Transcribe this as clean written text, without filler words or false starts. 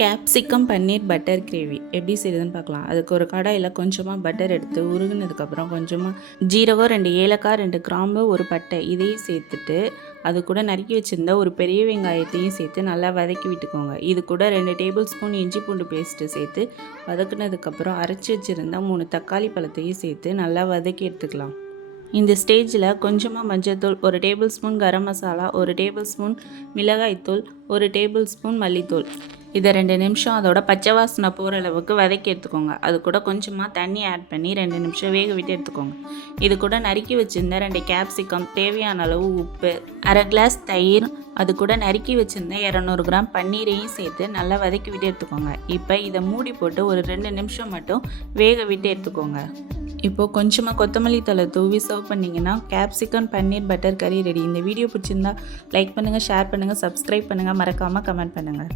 Capsicum பன்னீர் butter gravy எப்படி செய்யுதுன்னு பார்க்கலாம். அதுக்கு ஒரு கடாயில் கொஞ்சமாக பட்டர் எடுத்து உருகுனதுக்கப்புறம் கொஞ்சமாக ஜீரகம், 2 ஏலக்காய், 2 கிராம்பு, ஒரு பட்டை இதையும் சேர்த்துட்டு அது கூட நறுக்கி வச்சுருந்த ஒரு பெரிய வெங்காயத்தையும் சேர்த்து நல்லா வதக்கி விட்டுக்கோங்க. இது கூட 2 டேபிள் ஸ்பூன் இஞ்சி பூண்டு பேஸ்ட்டு சேர்த்து வதக்குனதுக்கப்புறம் அரைச்சி வச்சுருந்த 3 தக்காளி பழத்தையும் சேர்த்து நல்லா வதக்கி எடுத்துக்கலாம். இந்த ஸ்டேஜில் கொஞ்சமாக மஞ்சள்தூள், 1 table spoon garam masala, 1 table spoon மிளகாய்த்தூள், 1 டேபிள் ஸ்பூன் மல்லித்தூள் இதை 2 நிமிஷம் அதோட பச்சை வாசனை போகிற அளவுக்கு வதக்கி எடுத்துக்கோங்க. அது கூட கொஞ்சமாக தண்ணி ஆட் பண்ணி 2 நிமிஷம் வேக விட்டு எடுத்துக்கோங்க. இது கூட நறுக்கி வச்சுருந்த 2 கேப்சிகம், தேவையான அளவு உப்பு, அரை கிளாஸ் தயிர், அது கூட நறுக்கி வச்சுருந்த 200 கிராம் பன்னீரையும் சேர்த்து நல்லா வதக்கி விட்டு எடுத்துக்கோங்க. இப்போ இதை மூடி போட்டு ஒரு 2 நிமிஷம் மட்டும் வேக விட்டு எடுத்துக்கோங்க. இப்போது கொஞ்சமாக கொத்தமல்லி தழை தூவி சர்வ் பண்ணிங்கன்னா கேப்சிகம் பன்னீர் பட்டர் கறி ரெடி. இந்த வீடியோ பிடிச்சிருந்தா லைக் பண்ணுங்கள், ஷேர் பண்ணுங்கள், சப்ஸ்கிரைப் பண்ணுங்கள், மறக்காமல் கமெண்ட் பண்ணுங்கள்.